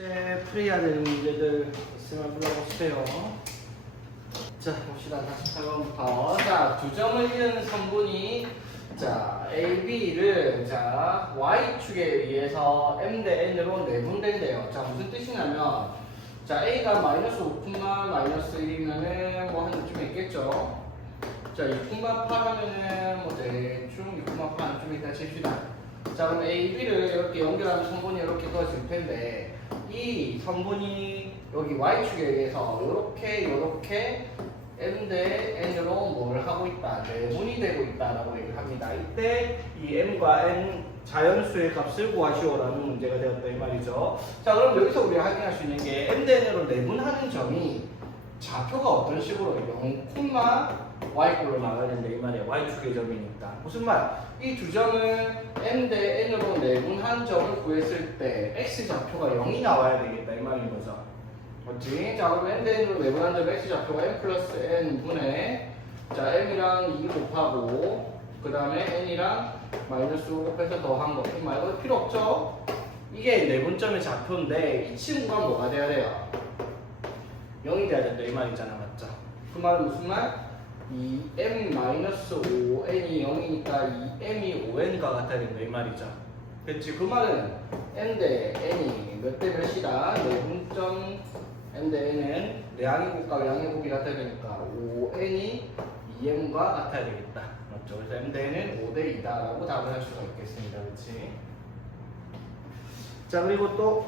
숙제 풀이해야 되는 문제들 있으면 불러보세요. 자, 봅시다. 44번부터. 자, 두 점을 이은 성분이 자, A, B를 자, Y축에 의해서 M 대 N으로 내분된대요. 자, 무슨 뜻이냐면 자, A가 마이너스 5, 마이너스 1이면은 뭐 한 이쯤에 있겠죠. 자, 2,8 하면은 뭐 대충 2,8 한쯤에 있다 칩시다. 자, 그럼 A, B를 이렇게 연결하는 성분이 이렇게 그어질 텐데 이 성분이 여기 Y축에 의해서 이렇게 M 대 N으로 뭘 하고 있다? 내분이 되고 있다라고 얘기를 합니다. 이때 이 M과 N 자연수의 값을 구하시오라는 문제가 되었다 이 말이죠. 자, 그럼 여기서 우리가 확인할 수 있는 게 M 대 N으로 내분하는 점이 좌표가 어떤 식으로 0, Y꼴로 나가야 된다 이 말이에요. Y축의 점이니까. 무슨 말? 이 두 점을 M 대 N으로 내분한 점을 구했을 때 X좌표가 0이 나와야 되겠다 이 말인 거죠. 맞지? 자, 그럼 M 대 N으로 내분한 점 X좌표가 M 플러스 N 분의 자, M이랑 2 곱하고 그 다음에 N이랑 마이너스 5 곱해서 더한 거 이 말고 필요 없죠? 이게 내분점의 좌표인데 이 친구가 뭐가 돼야 돼요? 0이 돼야 된다 이 말이잖아. 맞죠? 그 말은 무슨 말? 이 M-5n이 0이니까 이 M이 5n과 같아야 된다 이 말이죠. 그치? 그 말은 M 대 N이 몇 대 몇이다? 내분점 M 대 N은 내항의곱과 양의곱이 같아야 되니까 5n이 2m과 같아야 되겠다. 맞죠? 그래서 M 대 N은 5대 2다라고 답을 할 수가 있겠습니다. 그치? 자, 그리고 또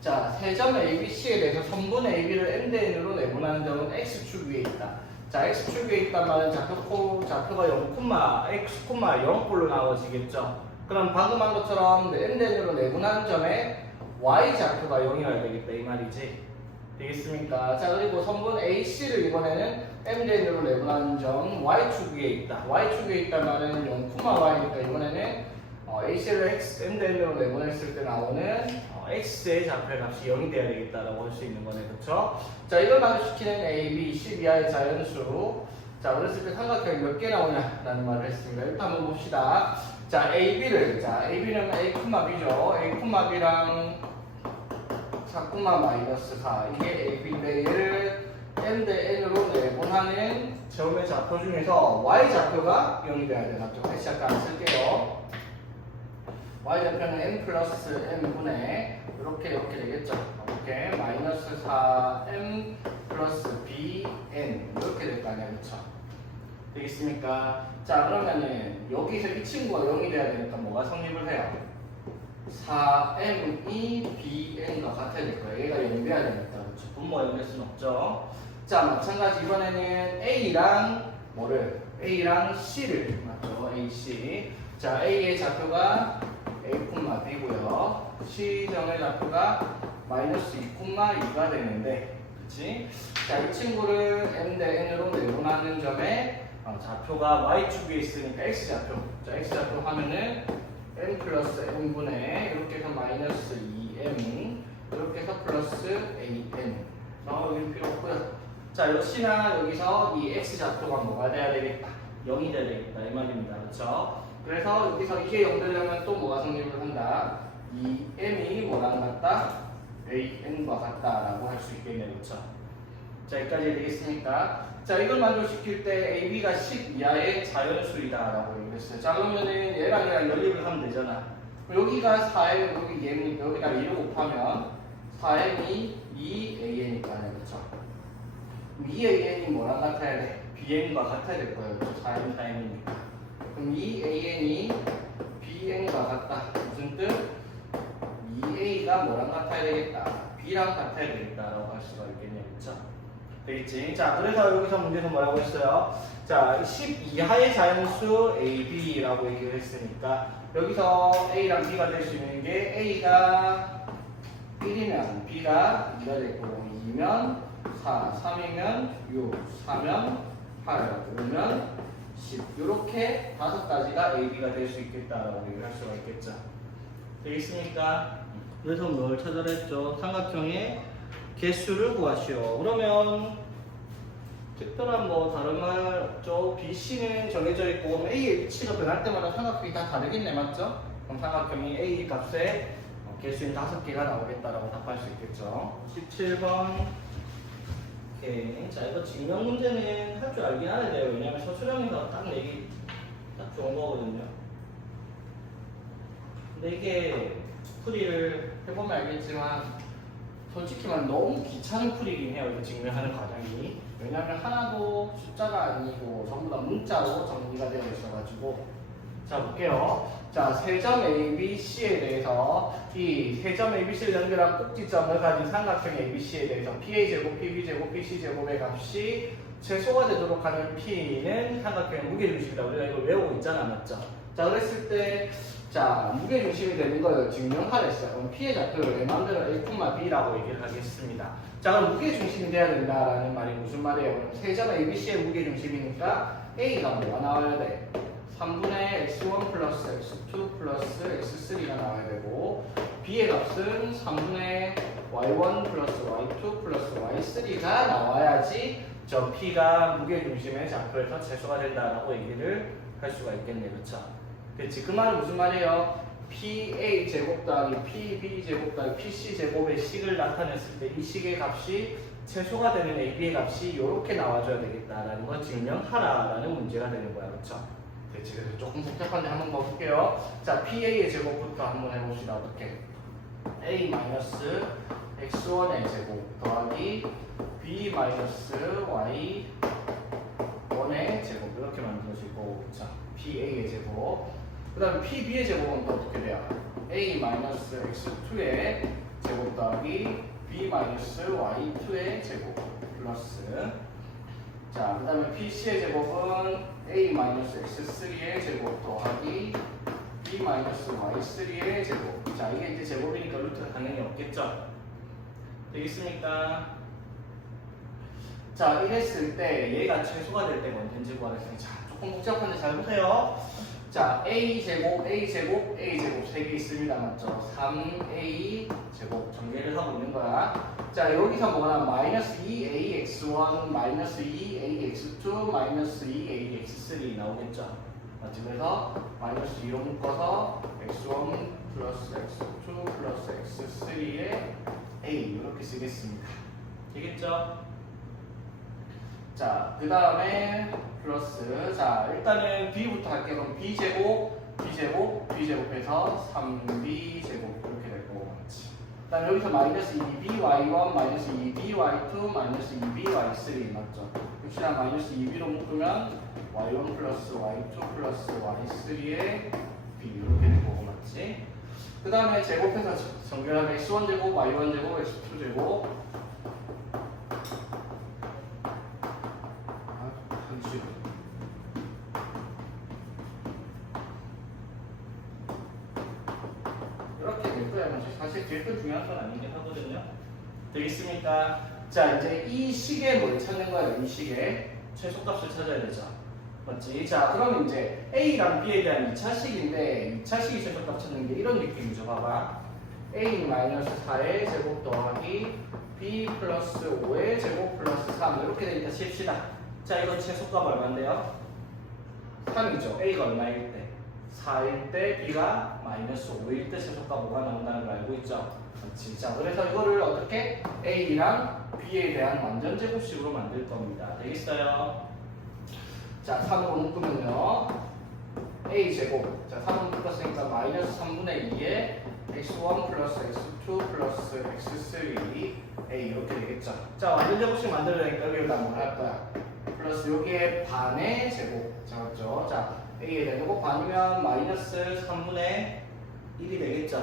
자, 세 점 ABC에 대해서 선분 AB를 M 대 N으로 내분하는 점은 X축 위에 있다. 자, X축 위에 있단 말은 좌표가 0, X, 0꼴로 나와지겠죠. 그럼 방금 한 것처럼 M 대 N으로 내분하는 점에 Y좌표가 0이어야 되겠다 이 말이지. 되겠습니까? 자, 그리고 선분 AC를 이번에는 M 대 N으로 내분하는 점 Y축 위에 있다. Y축 위에 있단 말은 0, Y니까 이번에는 AC를 M 대 N으로 내분했을 때 나오는 X의 좌표의 값이 0이 돼야 되겠다라고 할 수 있는 거네. 그쵸? 자, 이걸 만족시키는 A, B, C, B의 자연수. 자, 그랬을 때 삼각형이 몇 개 나오냐라는 말을 했습니다. 일단 한번 봅시다. 자, A, B를. 자, A, B는 A, B죠. A, B랑 4, 마이너스 4. 이게 A, B인데 얘를 M 대 N으로 내분하는 점의 좌표 중에서 Y 좌표가 0이 돼야 돼. 맞죠? 다시 잠깐 쓸게요. Y좌표는 M 플러스 M분의 이렇게 되겠죠. 이렇게 마이너스 4M 플러스 BN 이렇게 될 거 아니야. 그쵸? 되겠습니까? 자, 그러면은 여기서 이 친구가 0이 돼야 되니까 뭐가 성립을 해요? 4M이 BN과 같아야 될 거예요. 얘가 0 돼야 되니까. 그쵸? 분모가 0 될 수는 없죠. 자, 마찬가지 이번에는 A랑 뭐를? A랑 C를 맞죠? AC. 자, A의 좌표가 A, B고요. C점의 좌표가 마이너스 2,2가 되는데, 그치? 자, 이 친구를 M 대 N으로 내분하는 점에 좌표가 Y축 위에 있으니까 X좌표. 자, X좌표 하면은 M 플러스 N분의 이렇게 해서 마이너스 2M 이렇게 해서 플러스 AN. 여기는 필요 없고요. 자, 역시나 여기서 이 X좌표가 뭐가 돼야 되겠다? 0이 돼야 되겠다. 이 말입니다. 그렇죠? 그래서 여기서 이게 0 되려면 또 뭐가 성립을 한다? 이 M이 뭐랑 같다? AN과 같다라고 할 수 있겠네요. 그렇죠? 자, 여기까지 되겠습니까? 자, 이걸 만족시킬 때 AB가 10 이하의 자연수이다라고 얘기했어요. 자, 그러면은 얘랑 연립을 하면 되잖아. 여기가 4M, 여기 얘는 여기다 2를 곱하면 4M이 2AN이니까요. 그렇죠? 2AN이 뭐랑 같아야 돼? BN과 같아야 될 거예요. 그렇죠? 4M. 그럼 이 AN이 BN과 같다. 무슨 뜻? 이 A가 뭐랑 같아야 되겠다? B랑 같아야 되겠다라고 할 수가 있겠네요. 그쵸? 되겠지? 자, 그래서 여기서 문제에서 뭐라고 했어요? 자, 10 이하의 자연수 AB라고 얘기를 했으니까 여기서 A랑 B가 될 수 있는 게 A가 1이면 B가 2가 될 거고 2면 4, 3이면 6, 4면 8, 5면 10 이렇게 5가지가 AB가 될 수 있겠다라고 얘기를 할 수가 있겠죠. 되겠습니까? 그래서 뭘 찾아라 했죠? 삼각형의 개수를 구하시오. 그러면 특별한 뭐 다른 말 없죠? BC는 정해져 있고 A의 위치가 변할 때마다 삼각형이 다 다르겠네. 맞죠? 그럼 삼각형이 A 값에 개수인 5개가 나오겠다라고 답할 수 있겠죠. 17번. 오케이. 자, 이거 증명 문제는 할 줄 알긴 하야 돼요. 왜냐면 서술형에서 딱 내기 딱 좋은 거거든요. 근데 이게 풀이를 해보면 알겠지만 솔직히 말하면 너무 귀찮은 풀이긴 해요. 이거 증명하는 과정이. 왜냐면 하나도 숫자가 아니고 전부 다 문자로 정리가 되어 있어가지고. 자, 볼게요. 자, 세점 ABC에 대해서 이 세점 ABC를 연결한 꼭지점을 가진 삼각형 ABC에 대해서 PA제곱, PB제곱, PC제곱의 값이 최소가 되도록 하는 P는 삼각형의 무게중심이다. 우리가 이걸 외우고 있잖아, 맞죠? 자, 그랬을 때 자, 무게중심이 되는 걸 증명하라 했어요. 그럼 P의 좌표를 내 마음대로 A, B라고 얘기를 하겠습니다. 자, 그럼 무게중심이 돼야 된다라는 말이 무슨 말이에요? 그럼 세점 ABC의 무게중심이니까 A가 뭐가 나와야 돼? 3분의 x1 플러스 x2 플러스 x3가 나와야 되고 b의 값은 3분의 y1 플러스 y2 플러스 y3가 나와야지 저 p가 무게중심의 좌표에서 최소가 된다라고 얘기를 할 수가 있겠네. 그쵸? 그치? 그 말은 무슨 말이에요? PA 제곱 더하기 PB 제곱 더하기 PC 제곱의 식을 나타냈을 때 이 식의 값이 최소가 되는 AB의 값이 이렇게 나와줘야 되겠다라는 걸 증명하라라는 문제가 되는 거야. 그쵸? 그래서 조금 복잡한데 한번 더 볼게요. 자, PA의 제곱부터 한번 해봅시다. 어떻게? A 마이너스 X1의 제곱 더하기 B 마이너스 Y1의 제곱 이렇게 만들어지고, 자, PA의 제곱. 그 다음에 PB의 제곱은 또 어떻게 돼요? A 마이너스 X2의 제곱 더하기 B 마이너스 Y2의 제곱 플러스. 자, 그 다음에 PC의 제곱은 A-X3의 제곱 더하기 B-Y3의 제곱. 자, 이게 이제 제곱이니까 루트가 당연히 없겠죠? 되겠습니까? 자, 이랬을 때 얘가 최소가 될 때가 언제인지 구하랬으니 자, 조금 복잡한데 잘 보세요. 자, A제곱, A제곱, A제곱 3개 있습니다. 맞죠? 3A 제곱 전개를 하고 있는 거야. 자, 여기서 뭐가 나와? 마이너스 2AX1, 마이너스 2AX2, 마이너스 2AX3 나오겠죠? 맞지? 그래서 마이너스 2로 묶어서 X1 플러스 X2 플러스 X3의 A 이렇게 쓰겠습니다. 되겠죠? 자, 그 다음에 플러스. 자, 일단은 B부터 할게요. 그럼 B제곱, B제곱, B제곱해서 3B제곱 이렇게 될 거고, 맞지? 그 다음에 여기서 마이너스 2BY1, 마이너스 2BY2, 마이너스 2BY3 맞죠? 역시나 마이너스 2B로 묶으면 Y1 플러스 Y2 플러스 Y3의 B 이렇게 될 거고, 맞지? 그 다음에 제곱해서 정렬하면 X1제곱, Y1제곱, X2제곱 이렇게 될 거야. 사실 제일 큰 중요한 건 아니긴 하거든요. 되겠습니까? 자, 이제 이 식의 뭘 찾는 거예요? 이 식의 최소값을 찾아야 되죠. 맞지? 자, 그럼 이제 A랑 B에 대한 2차식인데 2차식이 최소값 찾는 게 이런 느낌이죠. 봐봐. A-4의 제곱 더하기 B 플러스 5의 제곱 플러스 3 이렇게 되니까 칩시다. 자, 이거 최소값 얼마인데요? 3이죠. A가 얼마일 때? 4일 때 B가 마이너스 5일 때 최소값 5가 나온다는 걸 알고 있죠? 그렇지. 자, 그래서 이거를 어떻게? A랑 B에 대한 완전 제곱식으로 만들 겁니다. 되겠어요? 자, 3으로 묶으면요. A제곱. 자, 3으로 묶었으니까 마이너스 3분의 2에 X1 플러스 X2 플러스 X3 A 이렇게 되겠죠? 자, 완전 제곱식 만들려니까 여기다 뭐 할 거야? 플러스 여기에 반의 제곱. 자, 맞죠? 자, A에 대한 제곱 반이면 마이너스 3분의 1이 되겠죠?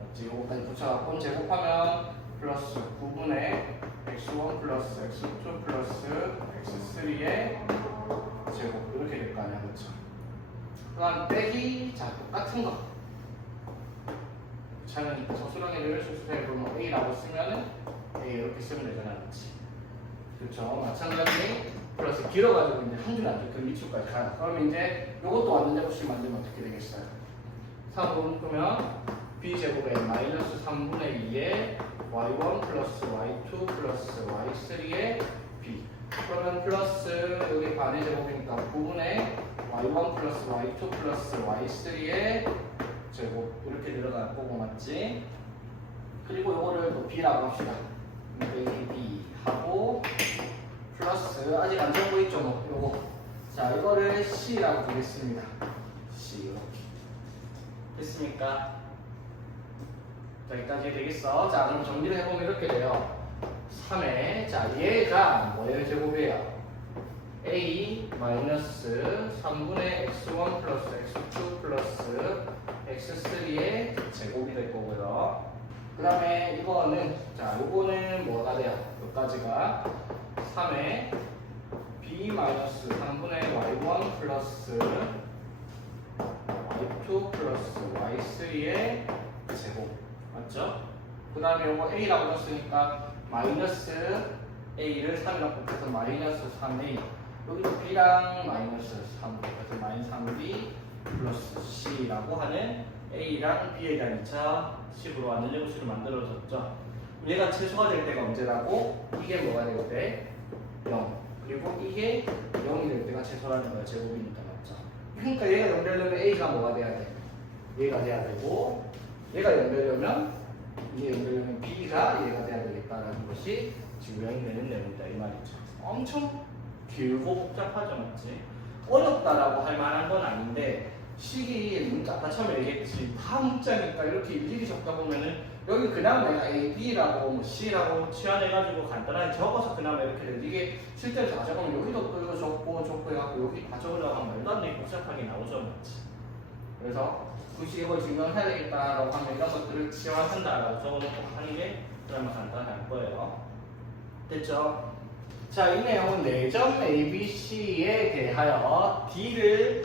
맞지? 요거까지 붙여갖고 제곱하면 플러스 9분의 X1 플러스 X2 플러스 X3의 제곱 이렇게 될 거 아니야, 그렇죠? 그다음 빼기. 자, 똑같은 거. 차는 서술형의를 수술해보면 A라고 쓰면은 A 이렇게 쓰면 되잖아, 그렇지? 그렇죠? 마찬가지 플러스 길어가지고 이제 한 줄 안 돼. 그 밑줄까지 가요. 그럼 이제 이것도 완전 제곱식 만들면 어떻게 되겠어요? 3으로 묶으면 B제곱에 마이너스 3분의 2에 Y1 플러스 Y2 플러스 Y3의 B. 그러면 플러스 여기 반의 제곱이니까 9분의 Y1 플러스 Y2 플러스 Y3의 제곱 이렇게 들어갈 거고, 맞지? 그리고 요거를 또 B라고 합시다. AB 하고 플러스 아직 안 적고 있죠 뭐 요거. 자 이거를 C라고 두겠습니다. C 이렇게 됐습니까? 자 일단 이제 되겠어. 자 그럼 정리를 해보면 이렇게 돼요. 3의 자 얘가 뭐의 제곱이에요? A 마이너스 3분의 x1 플러스 x2 플러스 x3의 제곱이 될 거고요. 그 다음에 이거는 자 요거는 뭐가 돼요? 여기까지가 3의 b 마이너스 3분의 y1 플러스 y2 플러스 y3의 제곱 맞죠? 그 다음에 요거 a라고 했으니까 마이너스 a를 3이랑 곱해서 마이너스 3a 여기도 b랑 마이너스 3 그래서 마이너스 3b 플러스 c라고 하는 a랑 b에 대한 2차 식으로 완전 제곱식으로 만들어졌죠. 얘가 최소가 될 때가 언제라고? 이게 뭐가 될 때? 0 그리고 이게 0이 될 때가 최소라는 거야. 제곱이니까 맞죠? 그러니까 얘가 0 되려면 a가 뭐가 돼야 돼? 얘가 돼야 되고 얘가 0 되려면 이게 0 되려면 b가 얘가 돼야 되겠다라는 것이 지금 0이 되는 내용이다 이 말이죠. 엄청 길고 복잡하죠 맞지? 어렵다라고 할 만한 건 아닌데 식이 문자 아까 처음에 얘기했듯이 다 문자니까 이렇게 일일이 적다 보면은 여기 그나마 내가 A, B라고 뭐 C라고 치환해가지고 간단하게 적어서 그나마 이렇게 되는데 이게 실제로 다 적으면 여기도 또 이거 적고 해갖고 여기 다 적으려고 하면 말도 안 되게 복잡하게 나오죠 맞지? 그래서 굳이 이걸 증명해야 되겠다라고 하면 이런 것들을 치환한다라고 적어놓고 하는 게 그나마 간단할 거예요. 됐죠? 자, 이 내용은 4점 ABC에 대하여 D를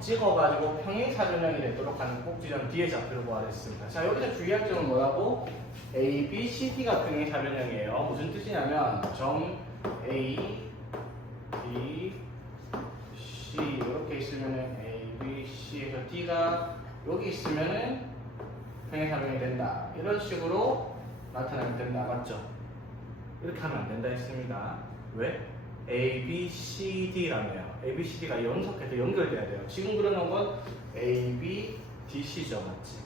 찍어가지고 평행사변형이 되도록 하는 꼭지점 D의 좌표를 구하랬습니다. 자, 여기서 주의할 점은 뭐라고? ABCD가 평행사변형이에요. 무슨 뜻이냐면 점 A, B, C 이렇게 있으면은 A, B, C에서 D가 여기 있으면은 평행사변형이 된다. 이런 식으로 나타나면 된다. 맞죠? 이렇게 하면 안 된다 했습니다. 왜? A, B, C, D라며요. A, B, C, D가 연속해서 연결돼야 돼요. 지금 그려놓은 건 A, B, D, C죠. 맞지?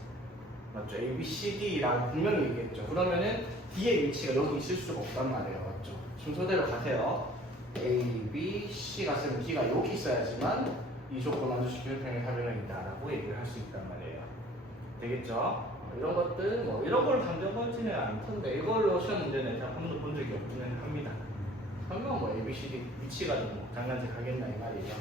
맞죠? A, B, C, D라고 분명히 얘기했죠. 그러면은 D의 위치가 여기 있을 수가 없단 말이에요. 맞죠? 순서대로 가세요. A, B, C 갔으면 D가 여기 있어야지만 이 조건 만족시키는 평행사변형이다라고 얘기를 할 수 있단 말이에요. 되겠죠? 이런 것들, 뭐 이런 걸 감정하지는 않던데 이걸로 시험 문제는 제가 한 번도 본 적이 없기는 합니다. 설명 뭐 ABCD 위치가 좀 장난질 하겠나 이 말이죠.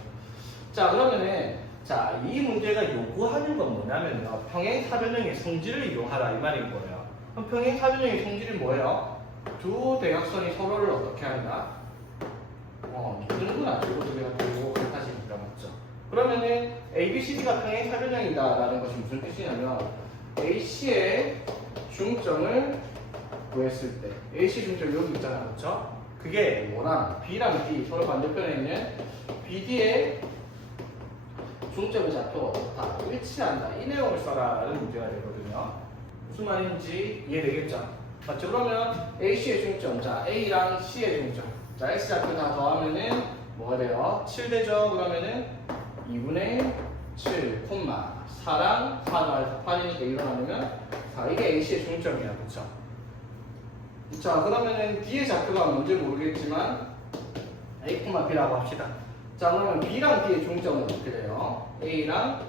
자 그러면은 자 이 문제가 요구하는 건 뭐냐면요 평행사변형의 성질을 이용하라 이 말인 거예요. 그럼 평행사변형의 성질이 뭐예요? 두 대각선이 서로를 어떻게 한다? 이등분 앞으로 두 개가 되고 같아지니까 맞죠? 그러면은 ABCD가 평행사변형이다라는 것이 무슨 뜻이냐면 AC의 중점을 구했을 때 AC 중점 여기 있잖아 그렇죠? 그게 뭐랑 B랑 D 서로 반대편에 있는 BD의 중점의 좌표가 어떻다 일치한다 이 내용을 써라라는 문제가 되거든요. 무슨 말인지 이해되겠죠? 맞죠? 그러면 AC의 중점 자 A랑 C의 중점 자 X좌표 다 더하면은 뭐가 돼요? 7 되죠? 그러면은 2분의 7, 4랑 4가 8이니까 일어나면 4 이게 A씨의 중점이야 그쵸? 자 그러면은 D의 좌표가 뭔지 모르겠지만 A, B라고 합시다. 자 그러면 B랑 D의 중점은 어떻게 돼요? A랑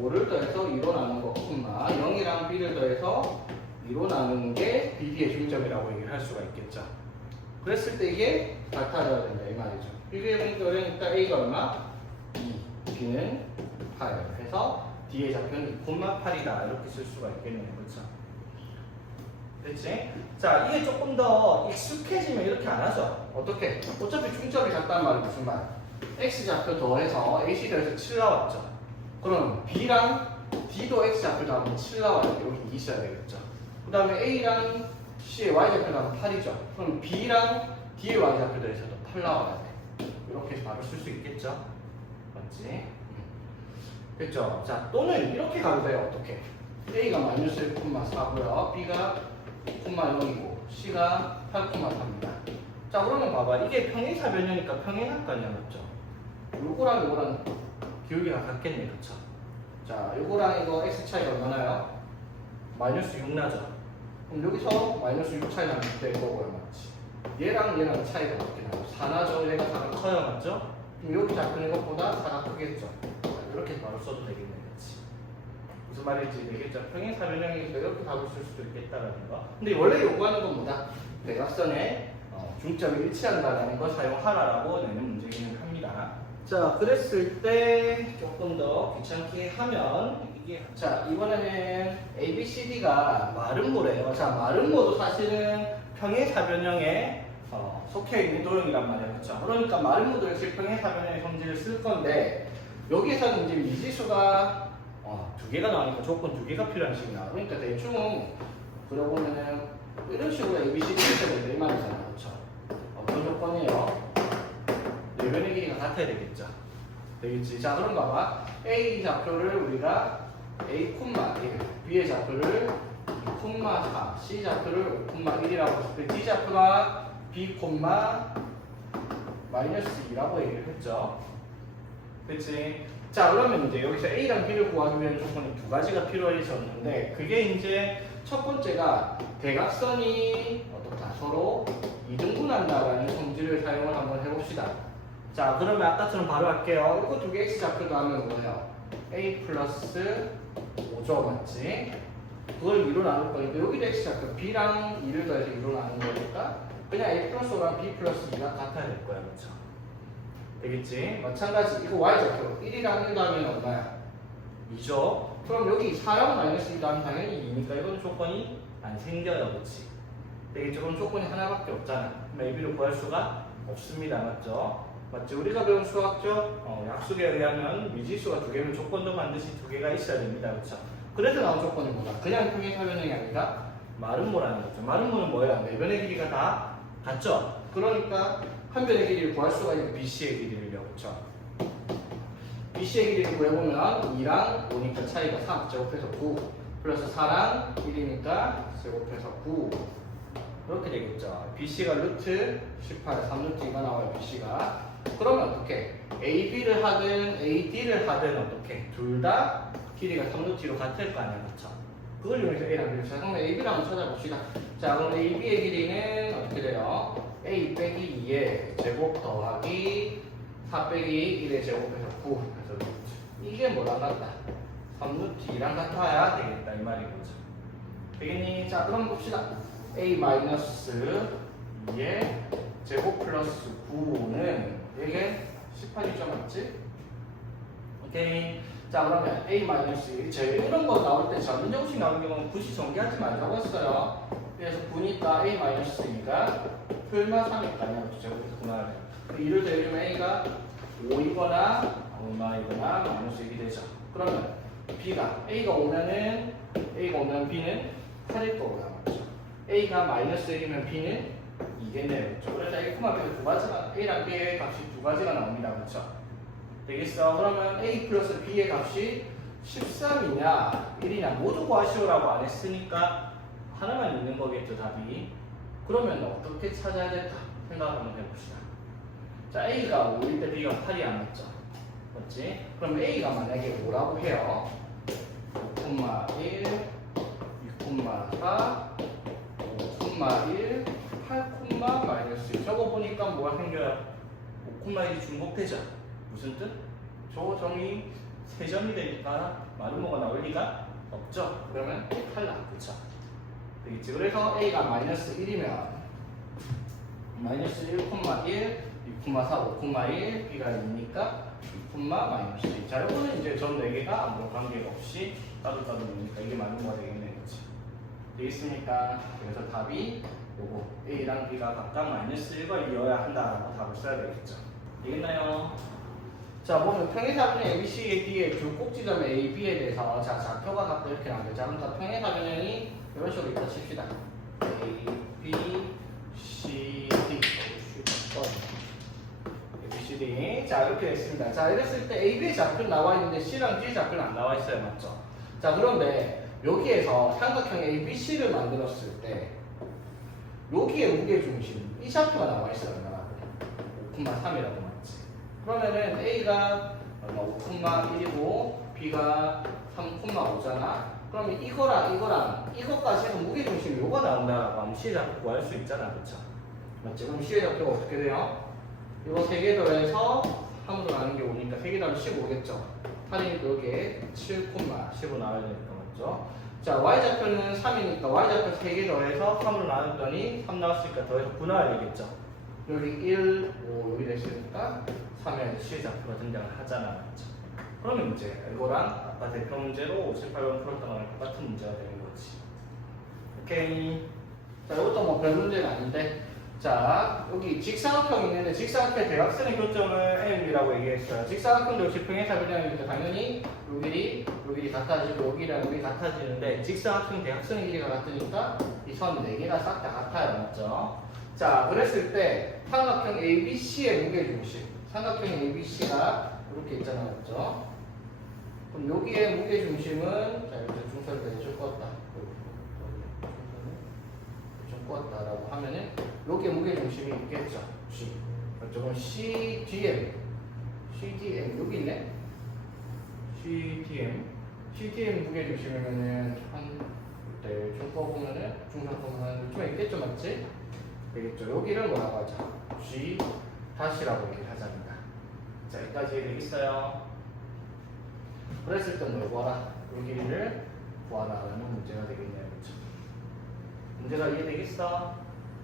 5를 더해서 2로 나눈 거 0이랑 B를 더해서 2로 나누는 게 BD의 중점이라고 얘기를 할 수가 있겠죠. 그랬을 때 이게 같아져야 된다 이 말이죠. 이게 보니까 그러니까 A가 얼마? 2, B는 8 해서 D의 좌표는 2,8이다 이렇게 쓸 수가 있겠네요. 그렇죠? 됐지? 자 이게 조금 더 익숙해지면 이렇게 안 하죠. 어떻게? 어차피 중점이 같단 말이 무슨 말? X좌표 더해서 AC 더해서 7 나왔죠. 그럼 B랑 D도 X좌표 더하면 7 나와요. 여기 2 있어야 되겠죠. 그 다음에 A랑 C의 Y좌표 더하면 8이죠. 그럼 B랑 D의 Y좌표 더해서도 8 나와야 돼. 이렇게 바로 쓸 수 있겠죠. 맞지? 됐죠? 자, 또는 이렇게 가도 돼요. 어떻게? A가 마이너스 1,4고요. B가 0,0이고 C가 8,3입니다. 자, 그러면 봐봐. 이게 평행사변형이니까 평행할 거 아니야, 맞죠? 요거랑 요거랑 기울기가 같겠네, 그쵸? 자, 요거랑 이거 X 차이가 얼마나요? 마이너스 6 나죠? 그럼 여기서 마이너스 6 차이 나면 될 거고요, 맞지? 얘랑 얘랑 차이가 어떻게 나요? 4나죠? 얘가 4가 커요, 맞죠? 그럼 여기 잡히는 것보다 4가 크겠죠? 이렇게 바로 써도 되겠네, 그렇지? 무슨 말인지 되겠죠? 평행사변형이니까 이렇게 답을 쓸 수도 있겠다라는 거. 근데 원래 요구하는 건 뭐다? 대각선의 중점이 일치한다는 거 사용하라라고 내는 문제기는 합니다. 자, 그랬을 때 조금 더 귀찮게 하면 이게 자, 이번에는 ABCD가 마름모래요. 자, 마름모도 사실은 평행사변형에 속해 있는 도형이란 말이야, 그렇죠? 그러니까 마름모도 평행사변형의 성질을 쓸 건데 여기에서는 이제 미지수가 두 개가 나오니까 조건 두 개가 필요한 식이 나와. 그러니까 대충 그려보면은 이런 식으로 ABCD 있어야 된다 이 말이잖아, 그렇죠? 어떤 조건이에요? 내변의 길이가 같아야 되겠죠. 되겠지? 자, 그런가 봐. A 좌표를 우리가 A, 1, B의 좌표를 2, 4, C 좌표를 5, 1이라고 했을 때 D 좌표가 B, 마이너스 2라고 얘기를 했죠. 그치? 자, 그러면 이제 여기서 A랑 B를 구하기 위한 조건이 두 가지가 필요해졌는데 그게 이제 첫 번째가 대각선이 어떻다? 서로 이등분한다라는 성질을 사용을 한번 해봅시다. 자, 그러면 아까처럼 바로 할게요. 이거 두 개 X 좌표도 하면 뭐예요? A 플러스 5죠, 맞지? 그걸 2로 나눌 거니까 여기도 X 좌표 B랑 2를 더해서 2로 나눈 거니까 그냥 A 플러스 5랑 B 플러스 2가 같아야 될 거야, 그렇죠? 되겠지? 마찬가지 이거 Y좌표 1이랑 1 더하면 얼마야? 2죠? 그럼 여기 4랑 마이너스 2 더하면 당연히 2니까 이건 조건이 안 생겨요, 그렇지? 되겠죠? 그럼 조건이 하나밖에 없잖아. 그럼 AB를 구할 수가 없습니다, 맞죠? 맞죠? 우리가 배운 수학적 약속에 의하면 미지수가 두 개면 조건도 반드시 두 개가 있어야 됩니다, 그렇죠? 그래서 나온 조건이 뭐다? 그냥 평행사변형이 아니라 마름모라는 거죠. 마름모는 뭐야? 네 변의 길이가 다 같죠? 그러니까 한 변의 길이를 구할 수가 있는 BC의 길이를요, 그렇죠? BC의 길이를 구해보면 2랑 5니까 차이가 3, 제곱해서 9 플러스 4랑 1이니까 제곱해서 9 이렇게 되겠죠. BC가 루트 18, 3루트 2가 나와요, BC가. 그러면 어떻게? AB를 하든 AD를 하든 어떻게? 둘 다 길이가 3루트로 같을 거 아니야, 그렇죠? 그걸 이용해서 A랑 B를 찾아. 그럼 AB를 한번 찾아봅시다. 자, 그럼 AB의 길이는 어떻게 돼요? A 빼기 2의 제곱 더하기 4 빼기 1의 제곱해서 9. 그래서 루트. 이게 뭐랑 같다? 3루트 2랑 같아야 되겠다, 이 말인 거죠. 되겠니? 자, 그럼 봅시다. A 마이너스 2의 제곱 플러스 9는 이게 18이죠, 맞지? 오케이. 자, 그러면 A 마이너스 1. 이런 거 나올 때 전문정식 나오는 경우는 굳이 전개하지 말자고 했어요. 그래서 9니까 A 마이너스 2가 풀마 3일까요? 제곱해서 분할을 해요. 2를 대주면 A가 5이거나 얼마이거나 마이너스 1이 되죠. 그러면 B가 A가 오면 B는 8일 거고요, 맞죠? A가 마이너스 1이면 B는 2겠네요, 그렇죠? 그래서 A, B가 두 가지가 A랑 B의 값이 두 가지가 나옵니다, 그렇죠? 되겠어? 그러면 A 플러스 B의 값이 13이냐 1이냐 모두 구하시오라고 안 했으니까 하나만 있는 거겠죠, 답이. 그러면 어떻게 찾아야 될까 생각 한번 해봅시다. 자, A가 5일 때 B가 8이 안 맞죠? 맞지? 그럼 A가 만약에 5라고 해요. 5,1, 2,4, 5,1, 8, 마이너스 1. 저거 보니까 뭐가 생겨요? 5,1이 중복되죠? 무슨 뜻? 저 점이 세 점이 되니까 마름모가 나올 리가 없죠? 그러면 탈락, 그쵸? 되겠지? 그래서 A가 마이너스 1이면 마이너스 1,1, 2,4, 5,1, B가 2니까 2, 마이너스 1. 자, 이거는 이제 전 4개가 아무런 관계가 없이 따로따로니까 이게 마름모가 되겠네, 그치? 되겠습니까? 그래서 답이 요거 A랑 B가 각각 마이너스 1과 2여야 한다라고 답을 써야 되겠죠. 되겠나요? 자, 보면 평행사변형 ABC의 D의 두 꼭지점 A, B에 대해서 자, 좌표가 각각 이렇게 나와요. 자, 그러니까 평행사변형이 이런 식으로 있다 칩시다. A, B, C, D. A, B, C, D. 자, 이렇게 됐습니다. 자, 이랬을 때 A, B의 좌표는 나와 있는데 C랑 D의 좌표는 안 나와 있어요, 맞죠? 자, 그런데 여기에서 삼각형 A, B, C를 만들었을 때 여기에 무게중심 이 좌표가 나와 있어요. 얼마나? 5,3이라고 맞지? 그러면은 A가 5,1이고 B가 B가 3,5잖아. 그러면 이거랑 이것까지 해서 무게중심이 요가 나온다라고 하면 C의 좌표 구할 수 있잖아. 그쵸? 맞지? 그럼 C의 좌표가 어떻게 돼요? 이거 3개 더해서 3으로 나눈 게 5니까 3개 더하면 15겠죠? 8이니까 여기에 7,15 나와야 되니까 맞죠? 자, Y좌표는 3이니까 Y좌표 3개 더해서 3으로 나눴더니 3 나왔으니까 더해서 9 나와야 되겠죠? 여기 1, 5 여기 됐으니까 3에 C의 좌표가 등장을 하잖아. 맞죠? 그러면 이제 이거랑 아까 대표 문제로 5, 7, 8번 풀었던 거랑 똑같은 문제가 되는 거지. 오케이. 자, 이것도 뭐 별 문제는 아닌데. 자, 여기 직사각형이 있는데 직사각형의 대각선의 교점을 A이라고 얘기했어요. 직사각형도 역시 평행사변형이니까 당연히 요 길이 같아지고 요 길이랑 요 길이 같아지는데 직사각형 대각선의 길이가 같으니까 이 선 4개가 싹 다 같아요. 맞죠? 자, 그랬을 때 삼각형 ABC의 무게중심 삼각형 ABC가 이렇게 있잖아요. 맞죠? 그럼 여기에 무게중심은 자, 이렇게 중설을 해줄 거다. 좀 껐다라고 하면은 여기에 무게중심이 있겠죠. G. 그렇죠. 그럼 CDM 여기 있네. CDM 무게중심이면은 한 이때 좀 꺼보면은 중설 보면 좀 있겠죠, 맞지? 되겠죠. 여기를 뭐라고 하죠? G 다시라고 얘기를 하자니까. 자, 여기까지 되겠어요. 그랬을 때 뭘 구하라? 이 길이를 구하라라는 문제가 되겠네요. 그렇죠? 문제가 이해되겠어?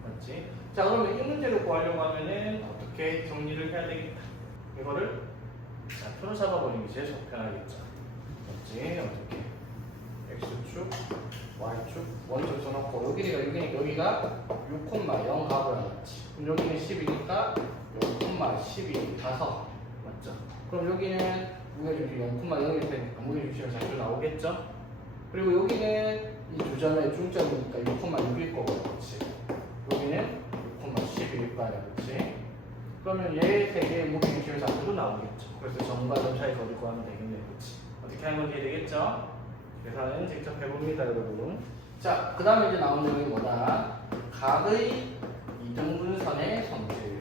맞지? 자, 그러면 이 문제를 구하려고 하면은 어떻게 정리를 해야 되겠다. 이거를 자, 표로 잡아버리는 게 제일 속편하겠죠. 맞지? 어떻게? X축, Y축, 원점 써놓고 여기가 6이니까 여기가 6,0 가고야. 맞지? 그럼 여기는 10이니까 0,12 5 맞죠? 그럼 여기는 무게중심이 0,0일 테니까 무게중심이 자주 나오겠죠? 그리고 여기는 이 두 점의 중점이니까 6,6일 거고, 그렇지? 여기는 6,12일 거 아니야, 그렇지? 그러면 얘 세 개의 무게중심의 좌표도 나오겠죠. 그래서 점과 점 사이 거리 구하면 되겠네요, 그렇지? 어떻게 하는 건 이해되겠죠? 계산은 직접 해봅니다, 여러분. 자, 그 다음에 이제 나온 내용이 뭐다? 각의 이등분선의 성질.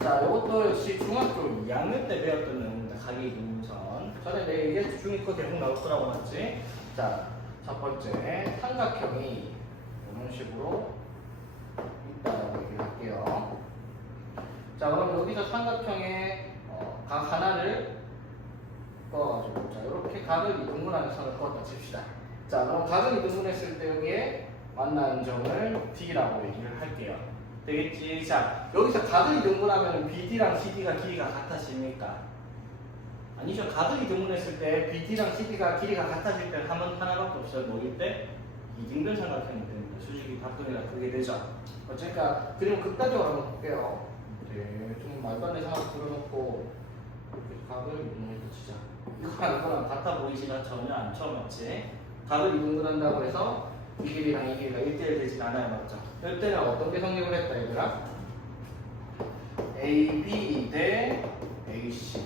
자, 이것도 역시 중학교 2학년 때 배웠던 내용입니다. 각의 이등분선. 전에 내가 얘기했지 중위 거 대목 나올 거라고 맞지? 자, 첫 번째 삼각형이 이런 식으로 있다라고 얘기를 할게요. 자, 그럼 여기서 삼각형의 각 하나를 꺼가지고 자, 이렇게 각을 이등분하는 선을 꺼다 칩시다. 자, 그럼 각을 이등분했을 때 여기에 만나는 점을 D라고 얘기를 할게요. 되겠지? 자, 여기서 각을 이등분하면 BD랑 CD가 길이가 같아집니까? 아니죠. 각을 이등분했을 때 BD랑 CD가 길이가 같아질 때 하면 하나밖에 없어요. 뭐일 때? 이등변 삼각형이 됩니다. 수직이 박근혜가 그게 되죠. 그러니까 그림 극단적으로 한번 볼게요. 네, 좀 말도 안 되는 상황 그려놓고 각을 이등분해서 치자. 이거랑 같아 보이지가 전혀 않죠, 맞지? 각을 이등분한다고 해서 이 길이랑 이 길이가 1대1 되진 않아요, 맞죠? 이때는 어떤 게 성립을 했다, 얘들아? AB 대 AC.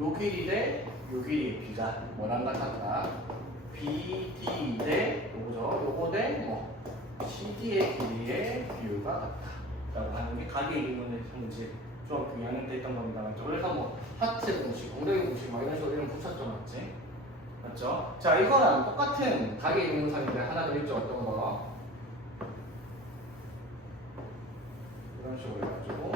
요 길이 대 요 길이의 B가 뭐랑 같았다? BD 대 요거죠? 요거 대 뭐 CD의 길이의 비율과 같다. 라고 하는 게 각의 이등분의 성질. 중학교 2학년 때 있던 겁니다. 맞죠? 그래서 뭐 하트 공식, 엉덩이 공식 막 이런 식으로 이름 붙였죠. 맞지? 맞죠? 자, 이거랑 똑같은 각의 이등분선인데 하나 더 있죠. 어떤 거? 이런 식으로 해가지고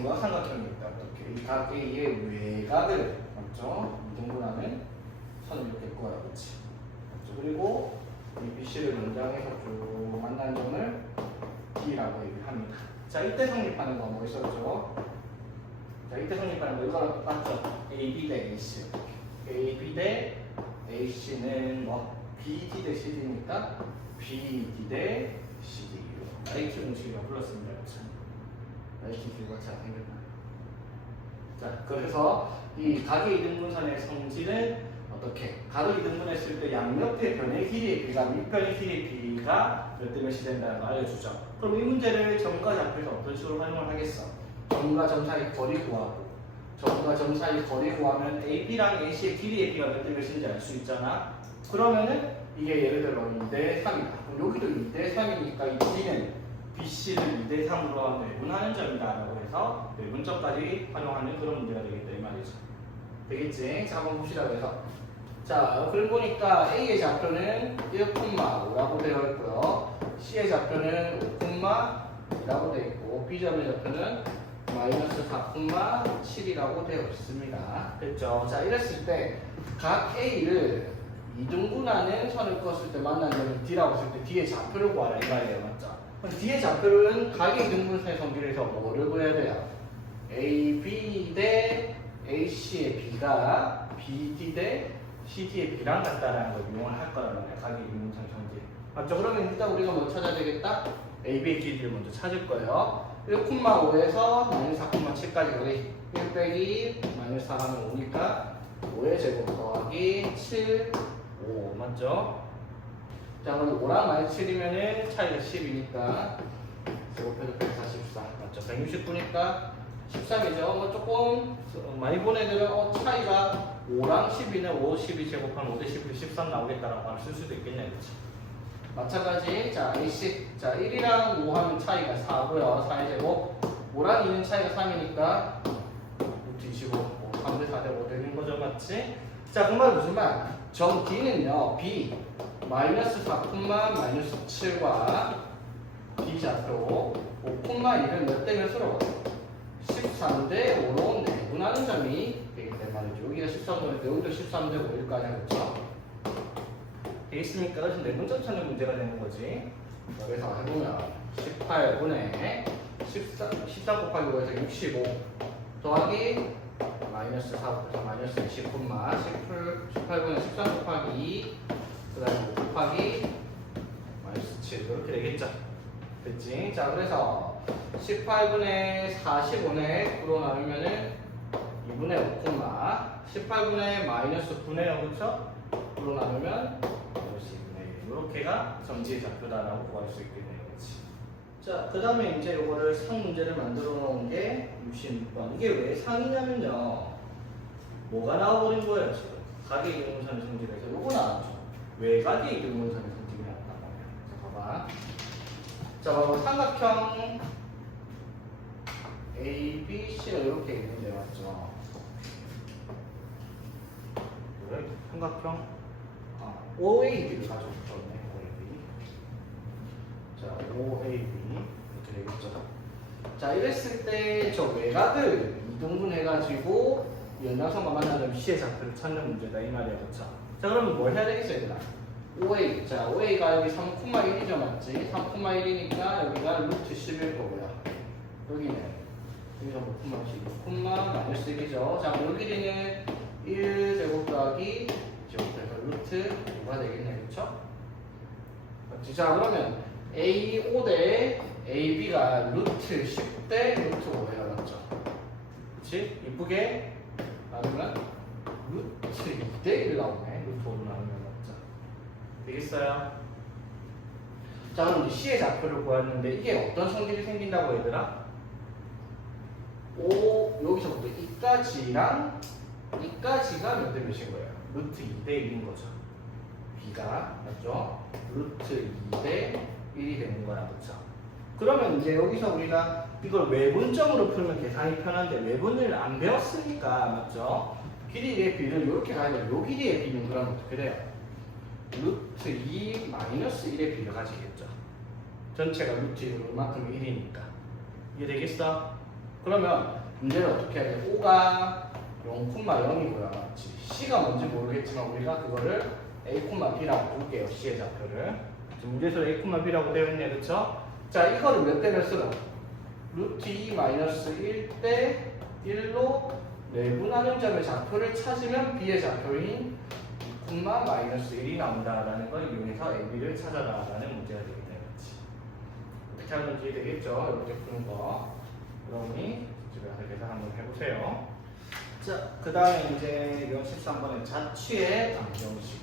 뭔가 삼각형이 있다. 어떻게? 이 각의 외곽을 맞죠? 이등분하는 선을 이렇게 꺼요. 그렇지? 맞죠? 그리고 이 BC를 연장해서 쭉 만나는 점을 D라고 얘기를 합니다. 자, 이때 성립하는 거 뭐 있었죠? 자, 이때 성립하는 거 이거랑 똑같죠? AB 대 AC. AB 대 AC는 뭐 BD 대 CD니까 BD 대 CD. 나이키 공식이라고 불렀습니다. 그렇죠? 나이키 기구가 잘 생겼나? 자, 그래서 이 각의 이등분선의 성질은 어떻게? 각을 이등분했을 때 양옆의 변의 길이의 비가 밑변의 길이의 비가 몇 대 몇이 된다는 걸 알려주죠. 그럼 이 문제를 점과 좌표에서 어떤 식으로 활용을 하겠어? 점과 점 사이 거리 구하고 점과 점 사이 거리 구하면 AB랑 AC의 길이의 비가 몇 대 몇인지 알 수 있잖아. 그러면은 이게 예를 들어 2대 3이다. 그럼 여기도 2대 3이니까 이 D는 BC를 2대 3으로 하면 배분하는 점이다 라고 해서 외분점까지 활용하는 그런 문제가 되겠다 이 말이죠. 되겠지? 자, 한번 봅시다. 그래서 자, 그럼 보니까 A의 좌표는 1,5라고 되어 있고요. C의 좌표는 5,2라고 되어 있고 B점의 좌표는 마이너스 4,7이라고 되어 있습니다. 됐죠? 자, 이랬을 때 각 A를 이등분하는 선을 그었을 때 만난 점이 D라고 했을 때 D의 좌표를 구하라 이 말이에요. 맞죠? 그럼 D의 좌표는 각의 이등분선의 성질에서 뭐를 구해야 돼요? AB 대 AC의 B가 BD 대 CD의 B랑 같다라는 걸 이용을 할 거라는 거예요. 각의 이등분선 성질. 맞죠? 그러면 일단 우리가 뭐 찾아야 되겠다? AB의 길이를 먼저 찾을 거예요. 1,5에서 마이너스 4,7까지 우리 1 빼기 마이너스 4 하면 5니까 5의 제곱 더하기 7, 5 맞죠? 자, 그럼 5랑 마이너스 7이면은 차이가 10이니까 제곱해도 144 맞죠? 169니까 13이죠. 뭐 조금 많이 본 애들은 차이가 5랑 10이네 5, 12 제곱하면 5 대 11, 13 나오겠다라고 말을 쓸 수도 있겠네. 그치? 마찬가지 자 AC 자 1이랑 5 하면 차이가 4고요. 4의 제곱 5랑 2는 차이가 3이니까 루트 25 3대 4대 5 되는 거죠. 맞지? 자, 그 말 무슨 말? 점 D는요 B 마이너스 4, 마이너스 7과 D 좌표 5,1은 몇 대 몇으로 13대 5로 내분하는 점이 되기 때문에 여기가 13대 5, 여기도 13대 5일 거 아니야. 그렇죠? 되겠습니까? 그래서 내분점 찾는 문제가 되는 거지. 그래서 해보면 18분의 14 곱하기 5에서 65 더하기 마이너스 4부터 마이너스 20, 18분의 13 곱하기 2 그 다음에 5 곱하기 마이너스 7 이렇게 되겠죠. 됐지? 자, 그래서 18분의 45의 9로 나누면은 2분의 5, 18분의 마이너스 9네요. 그렇죠? 9로 나누면 마이너스 2분의 1 이렇게가 점지의 좌표다라고 구할 수 있겠네요. 그렇지? 자, 그 다음에 이제 요거를 상 문제를 만들어 놓은 게 66번. 이게 왜 상이냐면요. 뭐가 나와버린 거예요, 지금? 각의 이등분선의 성질에서 요거 나왔죠. 외각의 이등분선의 성질이 나왔단 말이야. 자, 봐봐. 자, 봐봐. 삼각형 A, B, C가 이렇게 있는데, 맞죠? 그래? 삼각형 OAB를 가지고 있었네. OAB. 자, OAB 이렇게 되겠죠. 자, 이랬을 때 저 외곽을 이등분 해가지고 연장선과 만나는 C의 좌표를 찾는 문제다 이 말이야. 그렇죠? 자, 그러면 뭘 해야 되겠어요, 얘들아? OA. 자, OA가 여기 3,1이죠, 맞지? 3,1이니까 여기가 루트 11 거고요. 여기는 여기가 뭐 6, 마이너스 1이죠. 자, 요 길이는 1제곱 더하기 제곱해서 루트 5가 되겠네. 그렇죠? 맞지? 자, 그러면 A5 대 AB가 루트 10대 루트 5예요. 맞죠? 그치? 이쁘게 나누면 루트 2대 1 나오네. 루트 5로 나누면 맞죠? 되겠어요? 자, 그럼 이제 C의 좌표를 구했는데 이게 어떤 성질이 생긴다고 얘들아? 여기서부터 이까지랑 이까지가 몇 대 몇인 거예요? 루트 2대 1인 거죠. B가 맞죠? 루트 2대 1이 되는 거야. 그렇죠? 그러면 이제 여기서 우리가 이걸 외분점으로 풀면 계산이 편한데 외분을 안 배웠으니까 맞죠? 길이의 B를 이렇게 가야 돼요. 요 길이의 B는 그러면 어떻게 돼요? 루트 2 마이너스 1의 B를 가지겠죠. 전체가 루트 1만큼 1이니까. 이게 되겠어? 그러면 문제는 어떻게 해야 돼? 5가 0,0이고요. 맞지? C가 뭔지 모르겠지만 우리가 그거를 A,B라고 볼게요. C의 좌표를. 문제에서 A,B라고 되어 있네. 그쵸? 자, 이거를 몇 대 몇으로? 루트 2 마이너스 1대 1로 내분하는 점의 좌표를 찾으면 B의 좌표인 2, 마이너스 1이 나온다라는 걸 이용해서 AB를 찾아라라는 문제가 되겠네요. 그렇지? 어떻게 하는지 되겠죠? 이렇게 푸는 거. 그러니 집에 가서 계산 한번 해보세요. 자, 그 다음에 이제 13번의 자취의 방정식.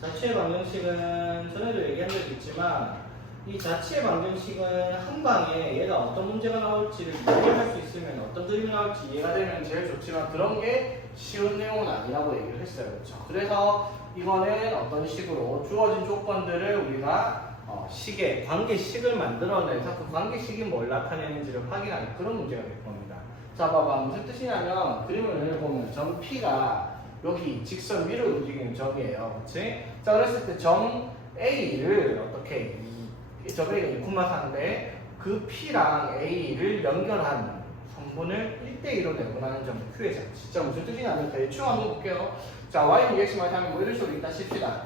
자취의 방정식은 전에도 얘기한 적이 있지만 이 자취의 방정식은 한 방에 얘가 어떤 문제가 나올지를 이해할 수 있으면 어떤 그림이 나올지 이해가 되면 제일 좋지만 그런 게 쉬운 내용은 아니라고 얘기를 했어요. 그렇죠? 그래서 이거는 어떤 식으로 주어진 조건들을 우리가 식의 관계식을 만들어내서 그 관계식이 뭘 나타내는지를 확인하는 그런 문제가 될 겁니다. 자, 봐봐. 무슨 뜻이냐면 그림을 보면 점 P가 여기 직선 위로 움직이는 점이에요. 그렇지? 자, 그랬을 때 점 A를 어떻게 점 A가 2,4인데 그 P랑 A를 연결한 성분을 1대2로 내분하는 점 Q의 자치. 자, 무슨 뜻이냐면 대충 한번 볼게요. 자, Y는 EX 마이너스 하면 뭐 이런 식으로 있다 칩시다.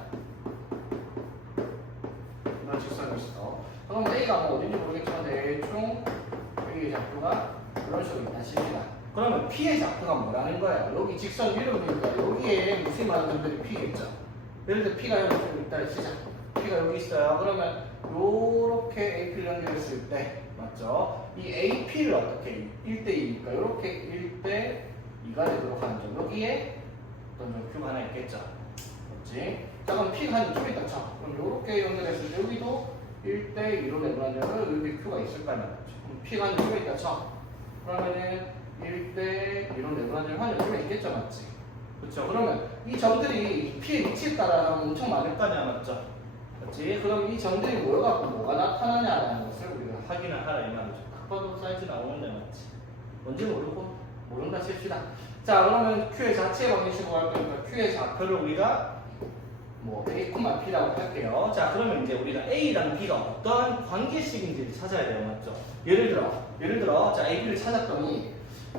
이런 직선이 있어. 그럼 A가 뭐 어딘지 모르겠지만 대충 A의 좌표가 이런 식으로 있다 칩시다. 그러면 P의 좌표가 뭐라는 거야? 여기 직선 위로 보니까 여기에 무슨 많은 점들이 P겠죠? 예를 들어 P가 여기 좀 있다 치자. P가 여기 있어요. 그러면 요렇게 AP를 연결했을 때 맞죠? 이 AP를 어떻게 1대2니까 이렇게 1대2가 되도록 하는 점 여기에 어떤 점 Q가 하나 있겠죠? 맞지? 자, 그럼 P가 한 좀 있다 쳐. 그럼 요렇게 연결했을 때 여기도 1대2로 내분하면 여기 Q가 있을 거 아니야. 그럼 P가 한 좀 있다 쳐. 그러면은 1대2로 내분하면 한 요쯤에 있겠죠? 맞지? 그렇죠? 그러면 이 점들이 P의 위치에 따라 엄청 많을 거 아니야? 맞죠? 맞지? 그럼 이 점들이 모여갖고 뭐가 나타나냐라는 것을 우리가 확인을 하라 이 말이죠. 딱 봐도 사이즈 나오는데 맞지? 뭔지 모르고 모른다 칩시다. 자, 그러면 Q의 자체 방식으로 할 거니까 Q의 좌표를 우리가 뭐 A, P라고 할게요. 자, 그러면 이제 우리가 A랑 B가 어떤 관계식인지를 찾아야 돼요. 맞죠? 예를 들어 자, A, B를 찾았더니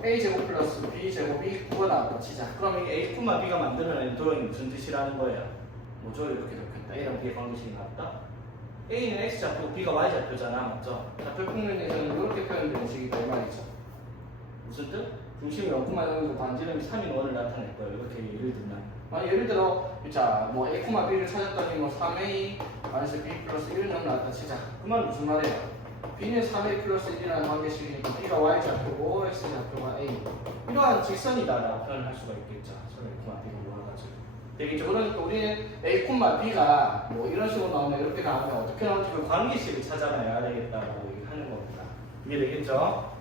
A제곱 플러스 B제곱이 9가 나왔다 치자. 그럼 이 A, B가 만들어낸 도형이 무슨 뜻이라는 거예요? 뭐죠? 이렇게 적혔다. A랑 B의 관계식이 나왔다. A는 X좌표고 B가 Y좌표잖아. 맞죠? 좌표 평면에서는 이렇게 표현되는 식이다 이 말이죠. 무슨 뜻? 중심이 0,0에서 반지름이 3인 원을 나타낼 거예요. 이렇게 예를 들면. 예를 들어, 자, 뭐 A, B를 찾았더니 뭐 3A 마이너스 B 플러스 1은 나왔다 치자. 그 말은 무슨 말이에요? B는 3A 플러스 1이라는 관계식이니까 B가 Y좌표고 X좌표가 A. 이러한 직선이다라고 표현할 수가 있겠죠. 서로 A, B가 모아가지고. 되겠죠. 그러니까 우리는 A, B가 뭐 이런 식으로 나오면 이렇게 나오면 어떻게 나오는지 그 관계식을 찾아내야 되겠다고 얘기하는 겁니다. 이해되겠죠?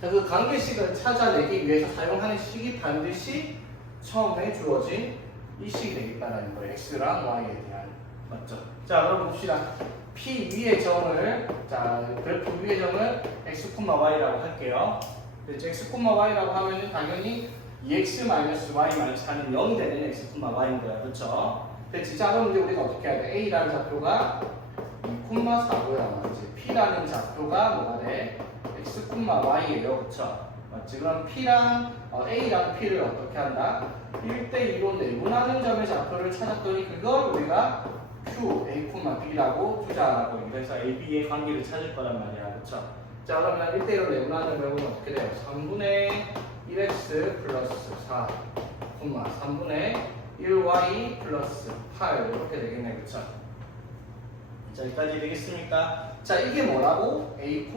자, 그 관계식을 찾아내기 위해서 사용하는 식이 반드시 처음에 주어진 이 식이 되겠다는 거예요. X랑 Y에 대한. 맞죠? 자, 그럼 봅시다. P 위의 점을, 자, 그래프 위의 점을 X, Y라고 할게요. X, Y라고 하면은 당연히 2x-y-4는 0이 되는 X, Y인 거야. 그렇죠? 됐지? 자, 그럼 이제 우리가 어떻게 해야 돼? A라는 좌표가 2,4고요. 맞지? P라는 좌표가 뭐가 돼? X, Y예요. 그렇죠? 맞지? 그럼 P랑 A랑 P를 어떻게 한다? 1대2로 내분하는 점의 좌표를 찾았더니 그걸 우리가 Q, A, B라고 주자라고 그래서 A, B의 관계를 찾을 거란 말이야. 그렇죠? 자, 그러면 1대1로 내분하는 경우는 어떻게 돼요? 3분의 1x 플러스 4, 3분의 1y 플러스 8 이렇게 되겠네. 그렇죠? 자, 여기까지 되겠습니까? 자, 이게 뭐라고? A,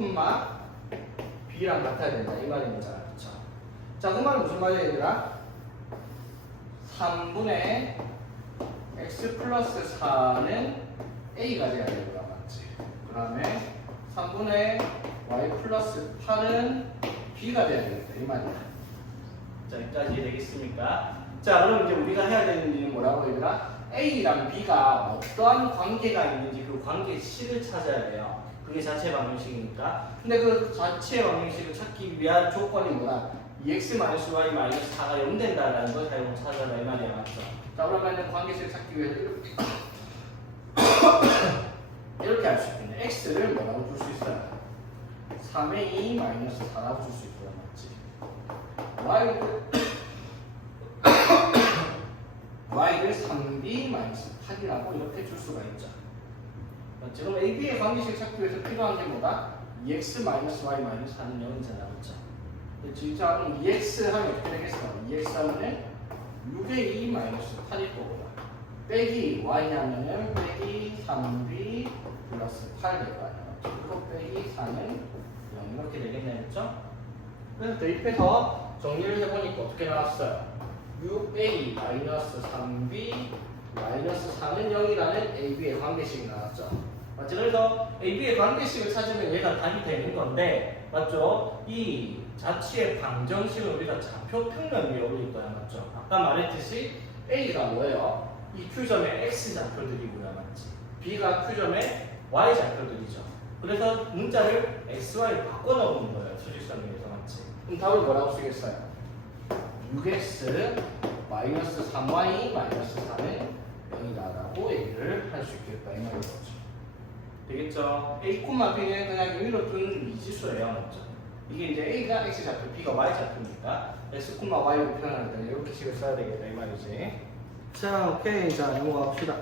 B랑 같아야 된다 이 말입니다. 그렇죠? 자, 그 말은 무슨 말이야 얘들아? 3분의 x 플러스 4는 A가 돼야 되고요. 맞지? 그 다음에 3분의 y 플러스 8은 B가 돼야 되겠다 이 말이야. 자, 여기까지 되겠습니까? 자, 그럼 이제 우리가 해야 되는 일은 뭐라고 얘들아? A랑 B가 어떠한 관계가 있는지 그 관계식을 찾아야 돼요. 그게 자체 방정식이니까. 근데 그 자체 방정식을 찾기 위한 조건이 뭐다? 2x-y-4가 0 된다라는 걸 사용을 찾아라 이 말이야. 맞죠? 자, 그러면은 관계식을 찾기 위해서 이렇게 할 수 있겠네. x를 뭐라고 줄 수 있어요? 3a-4라고 줄 수 있고요. 맞지? y를 3b-8이라고 이렇게 줄 수가 있죠. 맞지? 그럼 AB의 관계식 찾기 위해서 필요한 게 뭐다? 2x-y-4는 0이잖아. 그렇죠? 진짜 그럼 2x 하면 어떻게 되겠어? 2x 하면은 6a 8일 거고요. 빼기 y 하면은 빼기 3b 플러스 8 될 거 아니에요. 그리고 빼기 4는 0 이렇게 되겠네. 그렇죠? 그래서 대입해서 정리를 해보니까 어떻게 나왔어요? 6a 3b 4는 0이라는 AB의 관계식이 나왔죠. 맞죠? 그래서 AB의 관계식을 찾으면 얘가 답이 되는 건데, 맞죠? 이 자취의 방정식을 우리가 좌표 평면 위에 올릴 거야. 맞죠? 아까 말했듯이 A가 뭐예요? 이 Q점의 X좌표들이고요. 맞지? B가 Q점의 y 좌표들이죠. 그래서 문자를 xy로 바꿔 넣는 거예요. 수직선에 의해서 맞지? 그럼 답을 뭐라고 쓰겠어요? 6x 마이너스 3y 마이너스 4는 0이다라고 얘기를 할 수 있겠다 이 말인 거죠. 되겠죠? a, b는 그냥 유의로 두는 미지수예요. 맞죠? 이게 이제 a가 x 좌표, b가 y 좌표니까 x, y로 표현하니까 이렇게 식을 써야 되겠다 이 말이지. 자, 오케이. 자, 넘어가 봅시다.